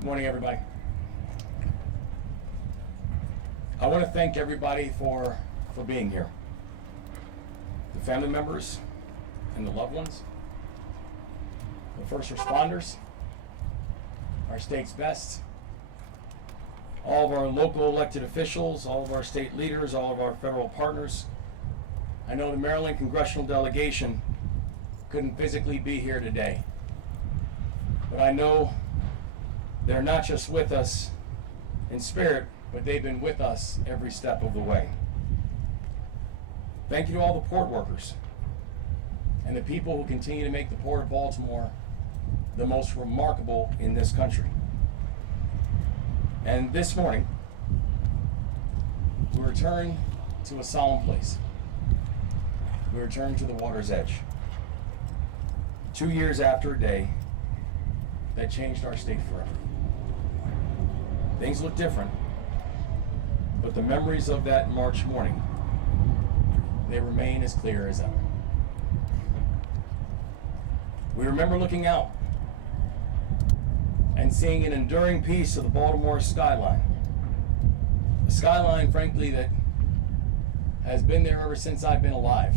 Good morning, everybody. I want to thank everybody for being here. The family members and the loved ones, the first responders, our state's best, all of our local elected officials, all of our state leaders, all of our federal partners. I know the Maryland congressional delegation couldn't physically be here today, but I know they're not just with us in spirit, but they've been with us every step of the way. Thank you to all the port workers and the people who continue to make the Port of Baltimore the most remarkable in this country. And this morning, we return to a solemn place. We return to the water's edge. 2 years after a day that changed our state forever. Things look different, but the memories of that March morning, they remain as clear as ever. We remember looking out and seeing an enduring piece of the Baltimore skyline. A skyline, frankly, that has been there ever since I've been alive.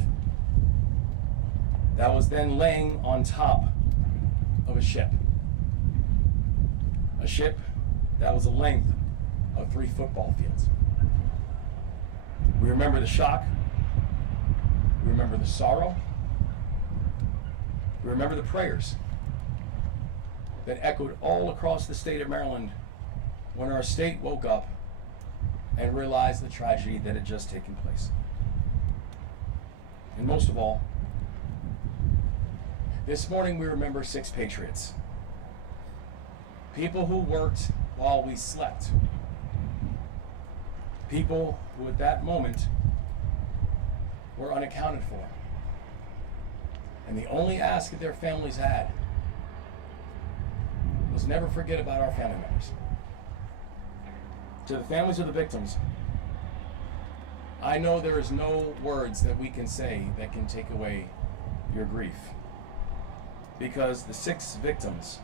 That was then laying on top of a ship. A ship that was the length of 3 football fields. We remember the shock. We remember the sorrow. We remember the prayers that echoed all across the state of Maryland when our state woke up and realized the tragedy that had just taken place. And most of all, this morning we remember 6 patriots. People who worked while we slept. People who at that moment were unaccounted for. And the only ask that their families had was never forget about our family members. To the families of the victims, I know there is no words that we can say that can take away your grief. Because the 6 victims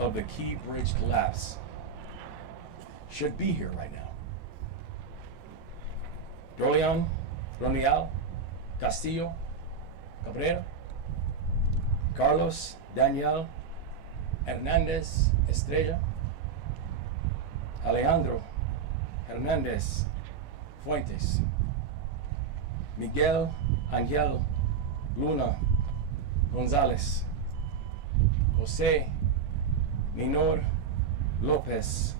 of the Key Bridge collapse should be here right now. Dolian, Ronial, Castillo, Cabrera, Carlos, Daniel, Hernandez, Estrella, Alejandro, Hernandez, Fuentes, Miguel, Angel, Luna, Gonzalez, Jose, Minor, Lopez,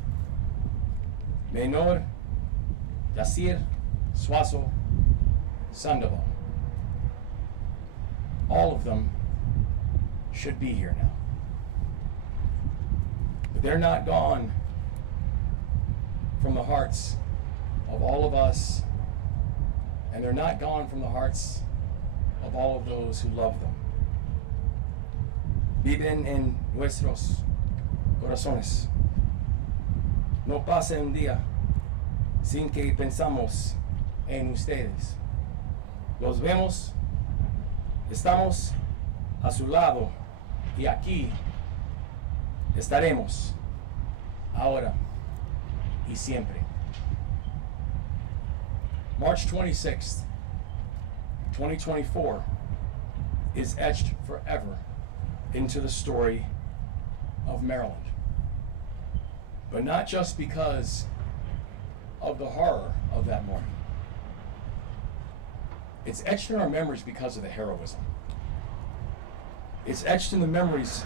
Menor, Yacir, Suazo, Sandoval. All of them should be here now. But they're not gone from the hearts of all of us, and they're not gone from the hearts of all of those who love them. Viven en nuestros corazones. No pasa un día sin que pensamos en ustedes. Los vemos, estamos a su lado y aquí estaremos ahora y siempre. March 26th, 2024 is etched forever into the story of Maryland. But not just because of the horror of that morning. It's etched in our memories because of the heroism. It's etched in the memories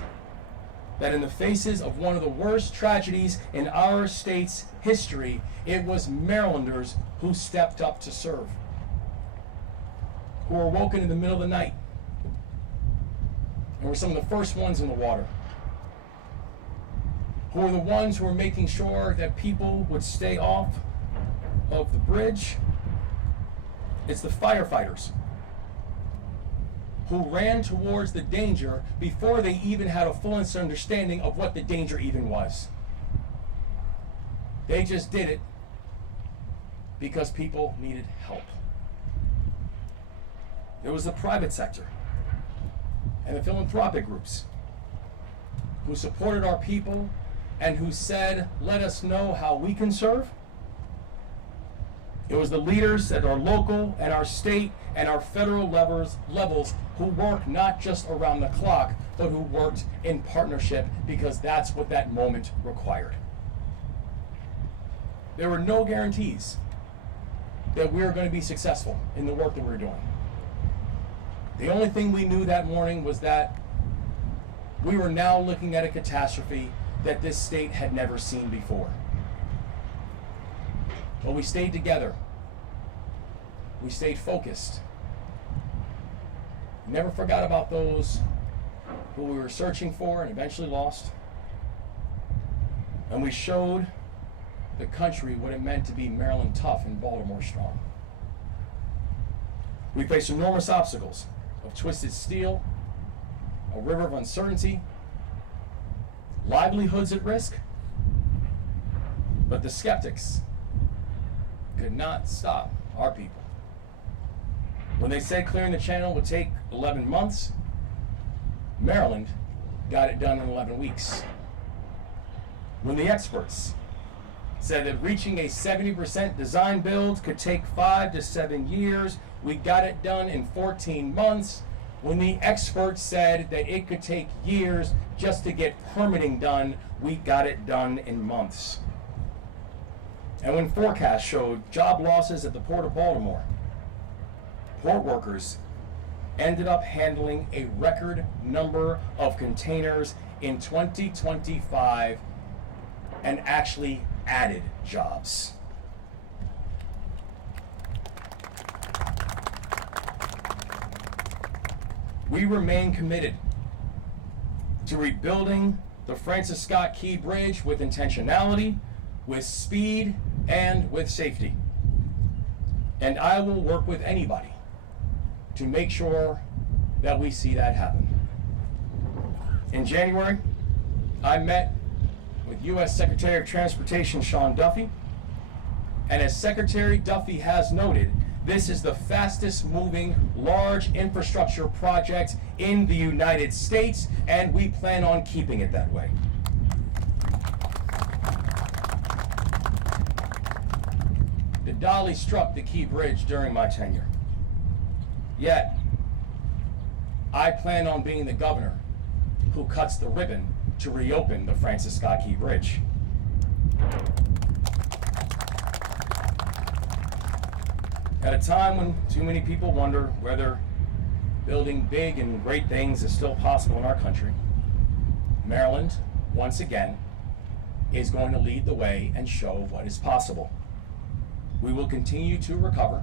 that in the faces of one of the worst tragedies in our state's history, it was Marylanders who stepped up to serve, who were woken in the middle of the night, and were some of the first ones in the water, who were the ones who were making sure that people would stay off of the bridge. It's the firefighters who ran towards the danger before they even had a full understanding of what the danger even was. They just did it because people needed help. There was the private sector and the philanthropic groups who supported our people and who said, let us know how we can serve. It was the leaders at our local and our state and our federal levels who worked not just around the clock, but who worked in partnership, because that's what that moment required. There were no guarantees that we were going to be successful in the work that we were doing. The only thing we knew that morning was that we were now looking at a catastrophe that this state had never seen before. But we stayed together. We stayed focused. We never forgot about those who we were searching for and eventually lost. And we showed the country what it meant to be Maryland tough and Baltimore strong. We faced enormous obstacles of twisted steel, a river of uncertainty, livelihoods at risk, but the skeptics could not stop our people. When they said clearing the channel would take 11 months, Maryland got it done in 11 weeks. When the experts said that reaching a 70% design build could take 5 to 7 years, we got it done in 14 months. When the experts said that it could take years just to get permitting done, we got it done in months. And when forecasts showed job losses at the Port of Baltimore, port workers ended up handling a record number of containers in 2025 and actually added jobs. We remain committed to rebuilding the Francis Scott Key Bridge with intentionality, with speed, and with safety. And I will work with anybody to make sure that we see that happen. In January, I met with U.S. Secretary of Transportation Sean Duffy, and as Secretary Duffy has noted, this is the fastest moving large infrastructure project in the United States, and we plan on keeping it that way. The Dolly struck the Key Bridge during my tenure. Yet, I plan on being the governor who cuts the ribbon to reopen the Francis Scott Key Bridge. At a time when too many people wonder whether building big and great things is still possible in our country, Maryland, once again, is going to lead the way and show what is possible. We will continue to recover,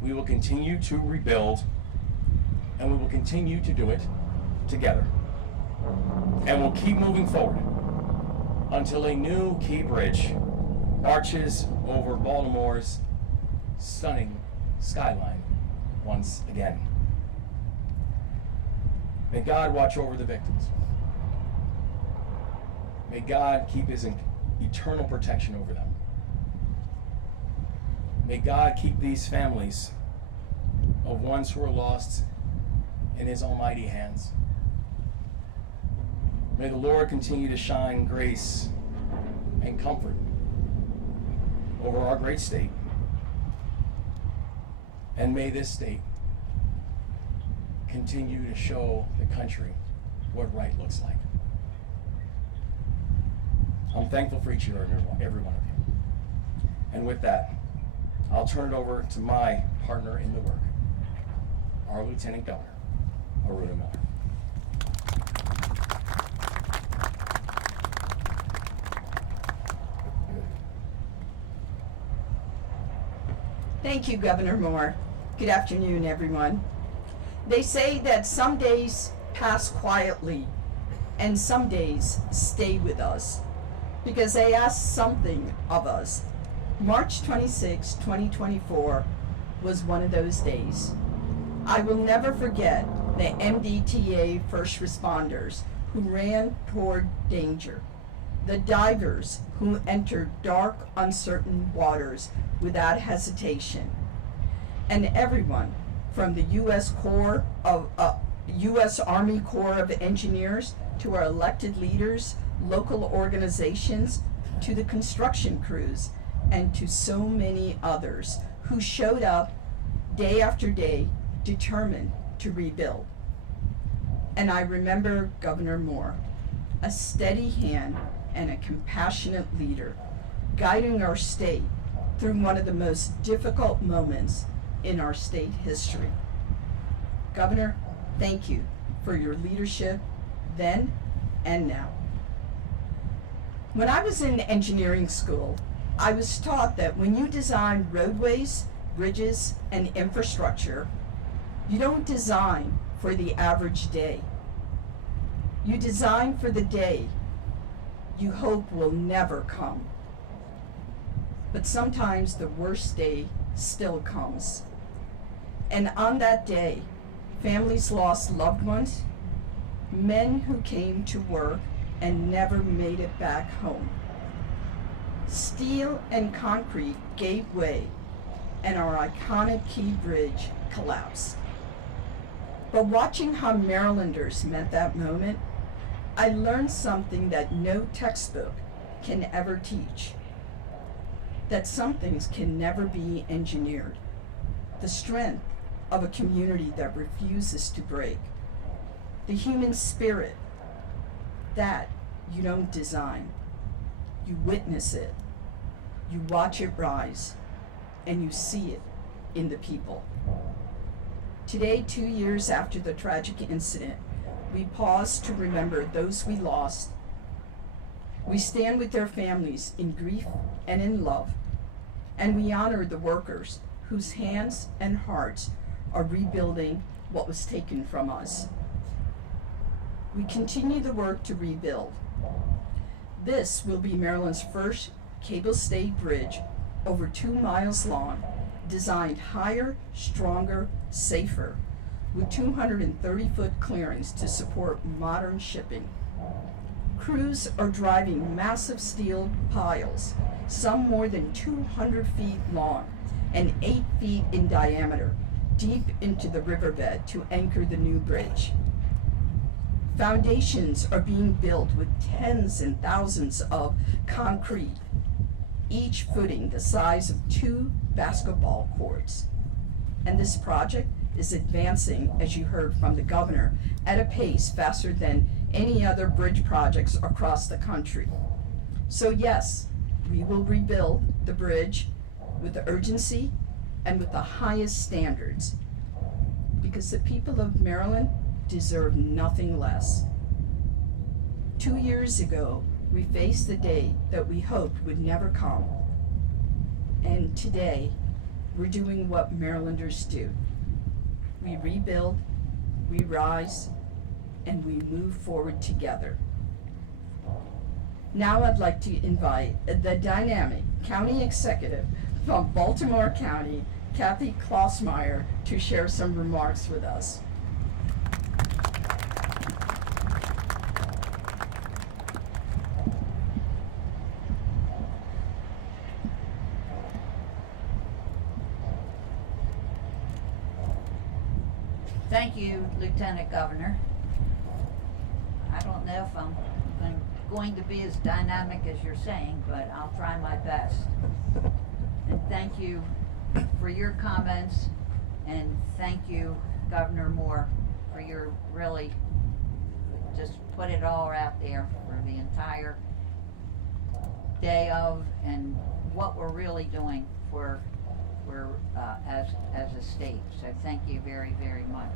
we will continue to rebuild, and we will continue to do it together. And we'll keep moving forward until a new Key Bridge arches over Baltimore's stunning skyline once again. May God watch over the victims. May God keep his eternal protection over them. May God keep these families of ones who are lost in his almighty hands. May the Lord continue to shine grace and comfort over our great state. And may this state continue to show the country what right looks like. I'm thankful for each and every one of you. And with that, I'll turn it over to my partner in the work, our Lieutenant Governor, Aruna Miller. Thank you, Governor Moore. Good afternoon, everyone. They say that some days pass quietly and some days stay with us because they ask something of us. March 26, 2024 was one of those days. I will never forget the MDTA first responders who ran toward danger, the divers who entered dark, uncertain waters without hesitation, and everyone from the U.S. Army Corps of Engineers to our elected leaders local organizations, to the construction crews, and to so many others who showed up day after day, determined to rebuild. And I remember Governor Moore, a steady hand and a compassionate leader, guiding our state through one of the most difficult moments in our state history. Governor, thank you for your leadership then and now. When I was in engineering school, I was taught that when you design roadways, bridges, and infrastructure, you don't design for the average day. You design for the day you hope will never come. But sometimes the worst day still comes. And on that day, families lost loved ones, men who came to work and never made it back home. Steel and concrete gave way, and our iconic Key Bridge collapsed. But watching how Marylanders met that moment, I learned something that no textbook can ever teach. That some things can never be engineered. The strength of a community that refuses to break. The human spirit, that you don't design. You witness it. You watch it rise, and you see it in the people. Today, 2 years after the tragic incident, we pause to remember those we lost. We stand with their families in grief and in love, and we honor the workers whose hands and hearts are rebuilding what was taken from us. We continue the work to rebuild. This will be Maryland's first cable-stayed bridge, over 2 miles long, designed higher, stronger, safer, with 230-foot clearings to support modern shipping. Crews are driving massive steel piles, some more than 200 feet long and 8 feet in diameter, deep into the riverbed to anchor the new bridge. Foundations are being built with tens and thousands of concrete, each footing the size of 2 basketball courts. And this project is advancing, as you heard from the governor, at a pace faster than any other bridge projects across the country. So yes, we will rebuild the bridge with the urgency and with the highest standards, because the people of Maryland deserve nothing less. 2 years ago, we faced the day that we hoped would never come. And today, we're doing what Marylanders do. We rebuild, we rise, and we move forward together. Now I'd like to invite the dynamic county executive from Baltimore County, Kathy Klossmeyer, to share some remarks with us. Thank you, Lieutenant Governor. I don't know if I'm going to be as dynamic as you're saying, but I'll try my best. And thank you for your comments, and thank you, Governor Moore, for your really just put it all out there for the entire day of and what we're really doing for as a state. So thank you very, very much.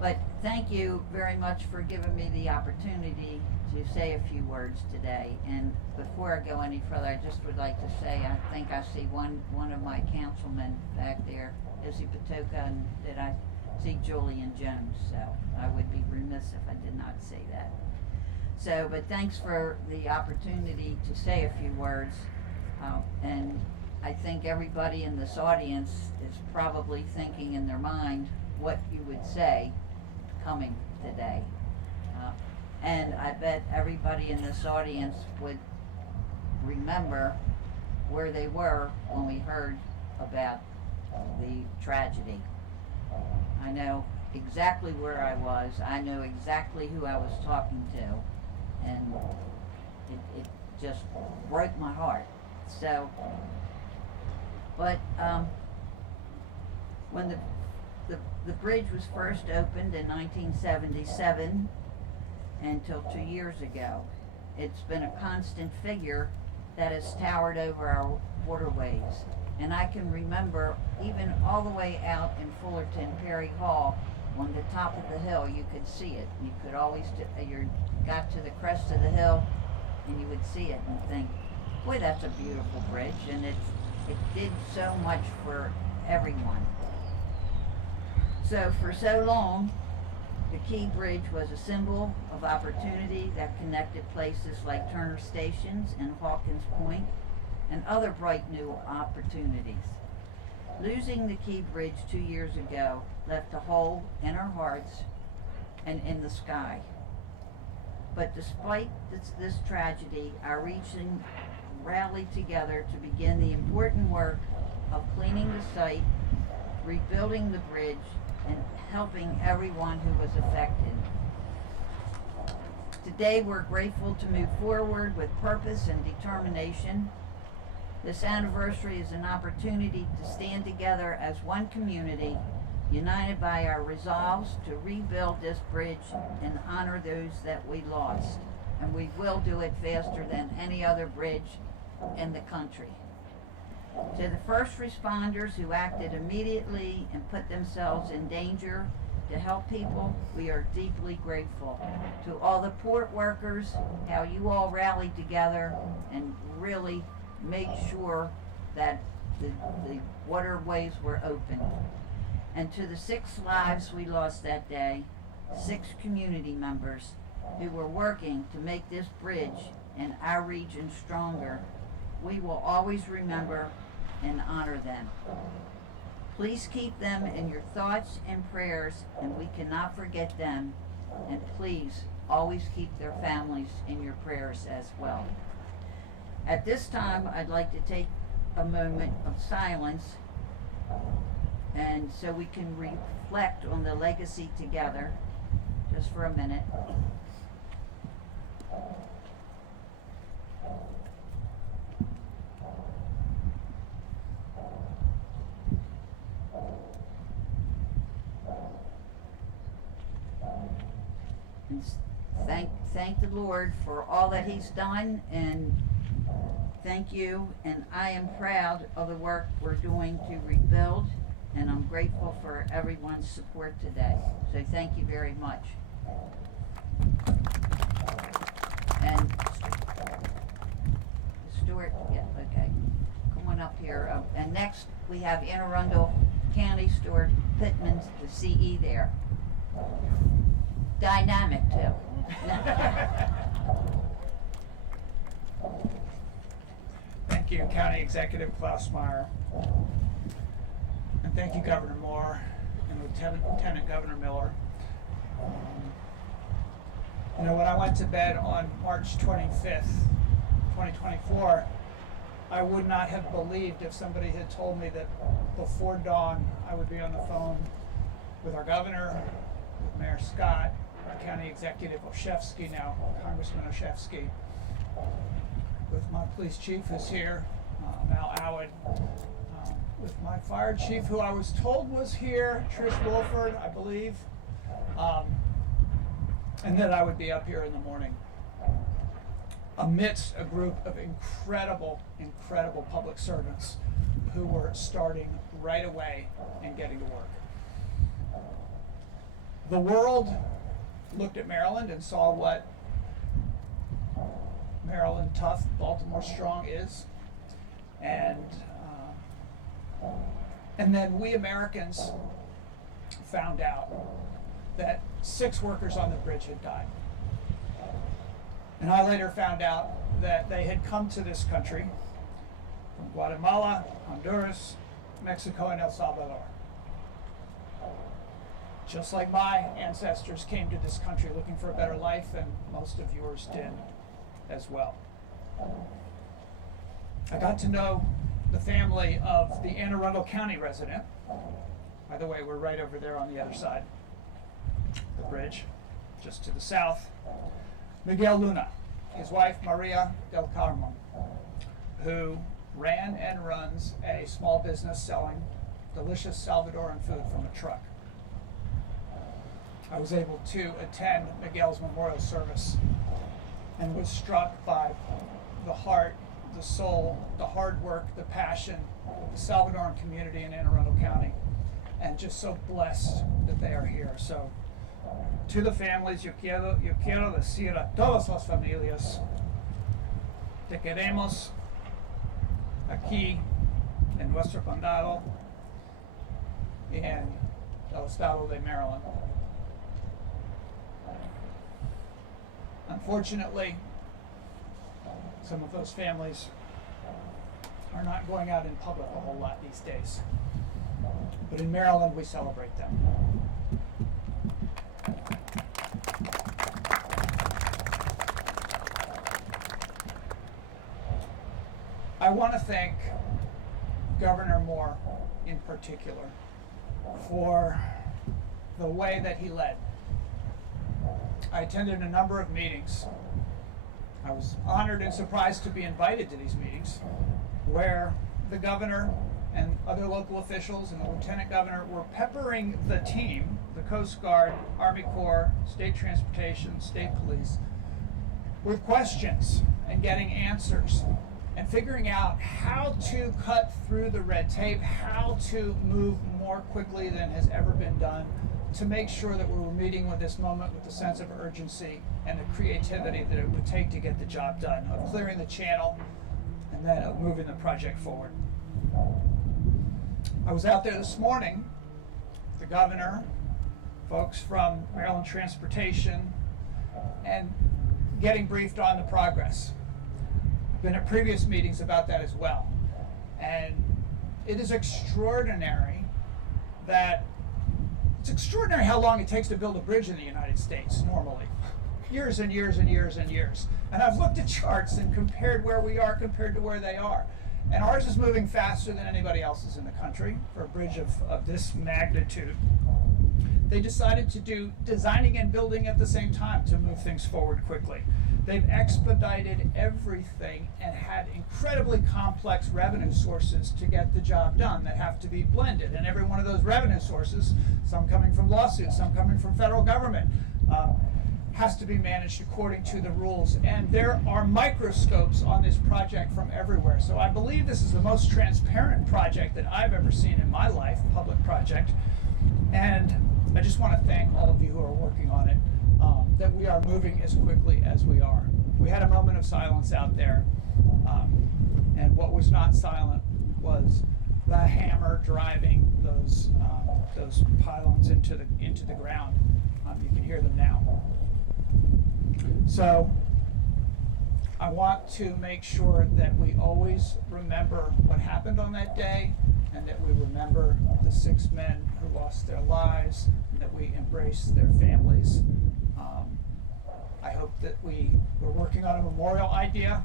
But thank you very much for giving me the opportunity to say a few words today. And before I go any further, I just would like to say I think I see one of my councilmen back there, Izzy Patoka, and that I see Julian Jones. So I would be remiss if I did not say that. So, but thanks for the opportunity to say a few words. And I think everybody in this audience is probably thinking in their mind what you would say coming today. And I bet everybody in this audience would remember where they were when we heard about the tragedy. I know exactly where I was. I know exactly who I was talking to. and it just broke my heart. So, but when the bridge was first opened in 1977 until 2 years ago, it's been a constant figure that has towered over our waterways. And I can remember even all the way out in Fullerton, Perry Hall, on the top of the hill, you could see it. You could always, you got to the crest of the hill and you would see it and think, boy, that's a beautiful bridge. And it did so much for everyone. So for so long, the Key Bridge was a symbol of opportunity that connected places like Turner Stations and Hawkins Point and other bright new opportunities. Losing the Key Bridge 2 years ago left a hole in our hearts and in the sky. But despite this tragedy, our region rallied together to begin the important work of cleaning the site, rebuilding the bridge, and helping everyone who was affected. Today, we're grateful to move forward with purpose and determination. This anniversary is an opportunity to stand together as one community, united by our resolves to rebuild this bridge and honor those that we lost. And we will do it faster than any other bridge in the country. To the first responders who acted immediately and put themselves in danger to help people, we are deeply grateful. To all the port workers, how you all rallied together and really made sure that the waterways were open. And to the 6 lives we lost that day, 6 community members who were working to make this bridge and our region stronger, we will always remember and honor them. Please keep them in your thoughts and prayers, and we cannot forget them. And please always keep their families in your prayers as well. At this time, I'd like to take a moment of silence, and so we can reflect on the legacy together, just for a minute. And thank the Lord for all that He's done, and thank you. And I am proud of the work we're doing to rebuild, and I'm grateful for everyone's support today. So thank you very much. And Stuart, yeah, okay, come on up here. And next we have Anne Arundel County Stuart Pittman, the CE there. Dynamic too. Thank you, County Executive Klaus Meyer. And thank you, Governor Moore and Lieutenant Governor Miller. You know, when I went to bed on March 25th, 2024, I would not have believed if somebody had told me that before dawn I would be on the phone with our governor, with Mayor Scott, our County Executive Olszewski, now Congressman Olszewski, with my police chief who's here, Mal Awad, with my fire chief who I was told was here, Trish Wolford, I believe, and that I would be up here in the morning amidst a group of incredible public servants who were starting right away and getting to work. The world looked at Maryland and saw what Maryland tough, Baltimore strong is, and then we Americans found out that 6 workers on the bridge had died. And I later found out that they had come to this country from Guatemala, Honduras, Mexico, and El Salvador. Just like my ancestors came to this country looking for a better life, and most of yours did as well. I got to know the family of the Anne Arundel County resident. By the way, we're right over there on the other side of the bridge, just to the south. Miguel Luna. his wife Maria del Carmen, who ran and runs a small business selling delicious Salvadoran food from a truck. I was able to attend Miguel's memorial service and was struck by the heart, the soul, the hard work, the passion of the Salvadoran community in Anne Arundel County, and just so blessed that they are here. So, to the families, yo quiero decir a todas las familias, te queremos aquí en nuestro condado y en el estado de Maryland. Unfortunately, some of those families are not going out in public a whole lot these days. But in Maryland, we celebrate them. I want to thank Governor Moore in particular for the way that he led. I attended a number of meetings. I was honored and surprised to be invited to these meetings where the governor and other local officials and the lieutenant governor were peppering the team, the Coast Guard, Army Corps, State Transportation, State Police, with questions and getting answers and figuring out how to cut through the red tape, how to move more quickly than has ever been done, to make sure that we were meeting with this moment with the sense of urgency and the creativity that it would take to get the job done, of clearing the channel and then of moving the project forward. I was out there this morning, the governor, folks from Maryland Transportation, and getting briefed on the progress. I've been at previous meetings about that as well. And it is extraordinary how long it takes to build a bridge in the United States normally. Years and years and years and years. And I've looked at charts and compared where we are compared to where they are. And ours is moving faster than anybody else's in the country for a bridge of this magnitude. They decided to do designing and building at the same time to move things forward quickly. They've expedited everything and had incredibly complex revenue sources to get the job done that have to be blended. And every one of those revenue sources, some coming from lawsuits, some coming from federal government, has to be managed according to the rules. And there are microscopes on this project from everywhere. So I believe this is the most transparent project that I've ever seen in my life, public project. And I just want to thank all of you who are working on it, that we are moving as quickly as we are. We had a moment of silence out there, and what was not silent was the hammer driving those pylons into the ground. You can hear them now. So I want to make sure that we always remember what happened on that day, and that we remember the 6 men who lost their lives, and that we embrace their families. I hope that we're working on a memorial idea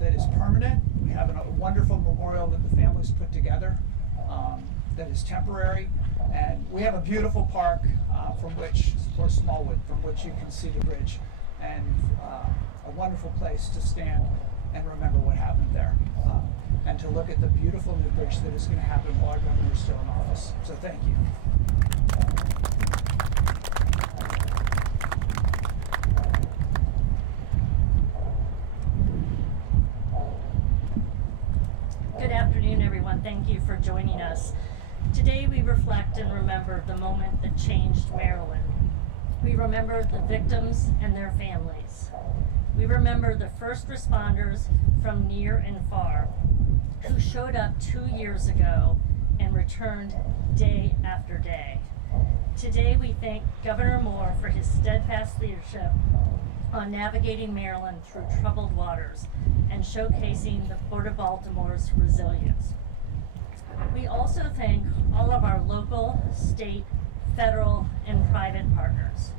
that is permanent. We have a wonderful memorial that the families put together that is temporary. And we have a beautiful park or Smallwood, from which you can see the bridge, and a wonderful place to stand and remember what happened there, and to look at the beautiful new bridge that is going to happen while our governor is still in office. So thank you. Good afternoon, everyone. Thank you for joining us. Today we reflect and remember the moment that changed Maryland. We remember the victims and their families. We remember the first responders from near and far who showed up 2 years ago and returned day after day. Today we thank Governor Moore for his steadfast leadership on navigating Maryland through troubled waters and showcasing the Port of Baltimore's resilience. We also thank all of our local, state, federal, and private partners.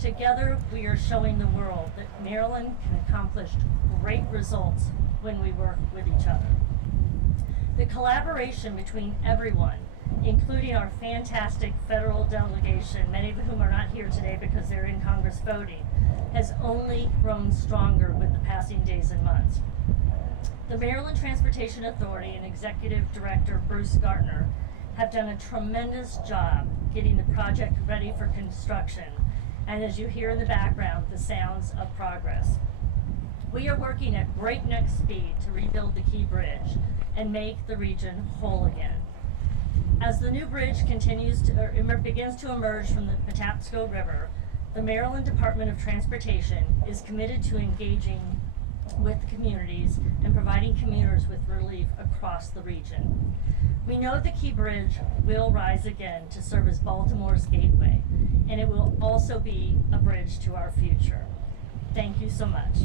Together, we are showing the world that Maryland can accomplish great results when we work with each other. The collaboration between everyone including our fantastic federal delegation, many of whom are not here today because they're in Congress voting, has only grown stronger with the passing days and months. The Maryland Transportation Authority and Executive Director Bruce Gartner have done a tremendous job getting the project ready for construction, and as you hear in the background, the sounds of progress. We are working at breakneck speed to rebuild the Key Bridge and make the region whole again. As the new bridge begins to emerge from the Patapsco River, the Maryland Department of Transportation is committed to engaging with communities and providing commuters with relief across the region. We know the Key Bridge will rise again to serve as Baltimore's gateway, and it will also be a bridge to our future. Thank you so much.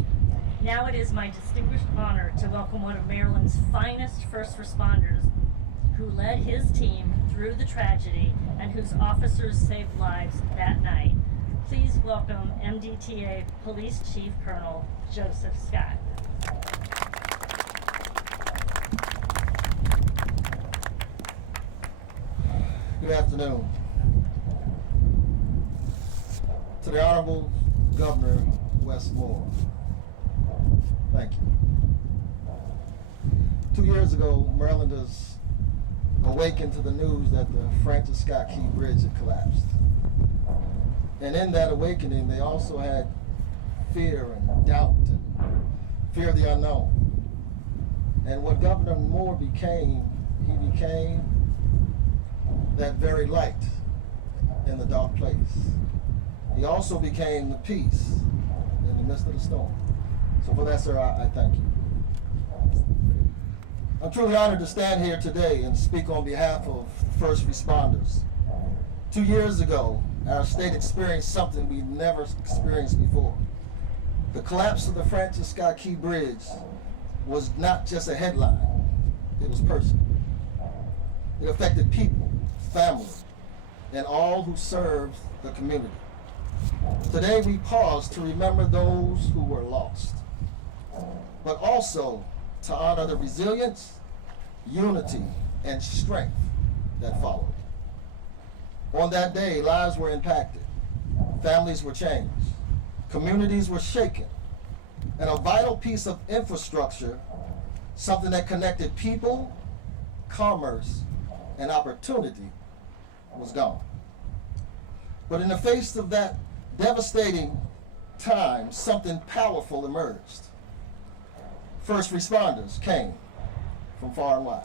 Now it is my distinguished honor to welcome one of Maryland's finest first responders who led his team through the tragedy and whose officers saved lives that night. Please welcome MDTA Police Chief Colonel Joseph Scott. Good afternoon. To the Honorable Governor Wes Moore, thank you. 2 years ago, Marylanders awakened to the news that the Francis Scott Key Bridge had collapsed. And in that awakening, they also had fear and doubt and fear of the unknown. And what Governor Moore became, he became that very light in the dark place. He also became the peace in the midst of the storm. So for that, sir, I thank you. I'm truly honored to stand here today and speak on behalf of first responders. 2 years ago, our state experienced something we'd never experienced before. The collapse of the Francis Scott Key Bridge was not just a headline, it was personal. It affected people, families, and all who served the community. Today we pause to remember those who were lost, but also to honor the resilience, unity, and strength that followed. On that day, lives were impacted, families were changed, communities were shaken, and a vital piece of infrastructure, something that connected people, commerce, and opportunity, was gone. But in the face of that devastating time, something powerful emerged. First responders came from far and wide.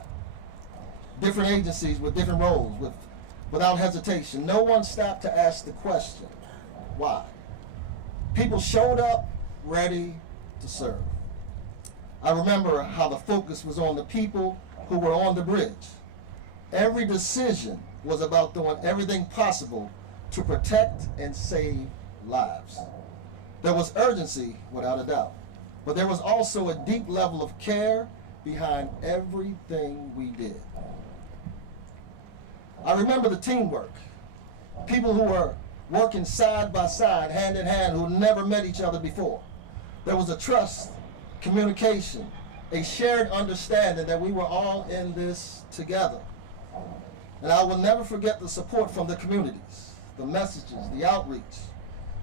Different agencies with different roles, without hesitation. No one stopped to ask the question, why? People showed up ready to serve. I remember how the focus was on the people who were on the bridge. Every decision was about doing everything possible to protect and save lives. There was urgency, without a doubt, but there was also a deep level of care behind everything we did. I remember the teamwork, people who were working side by side, hand in hand, who never met each other before. There was a trust, communication, a shared understanding that we were all in this together. And I will never forget the support from the communities, the messages, the outreach,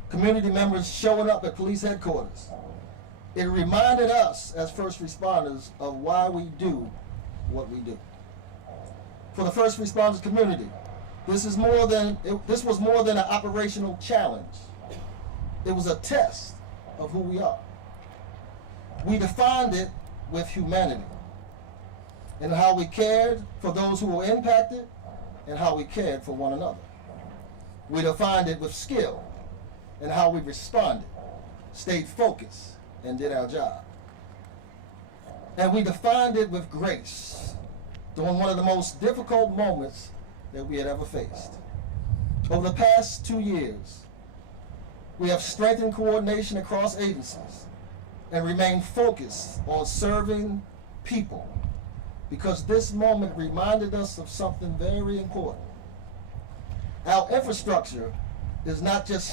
community members showing up at police headquarters. It reminded us as first responders of why we do what we do. For the first responders community, this was more than an operational challenge. It was a test of who we are. We defined it with humanity and how we cared for those who were impacted and how we cared for one another. We defined it with skill and how we responded, stayed focused, and did our job. And we defined it with grace during one of the most difficult moments that we had ever faced. Over the past 2 years, we have strengthened coordination across agencies and remained focused on serving people, because this moment reminded us of something very important. Our infrastructure is not just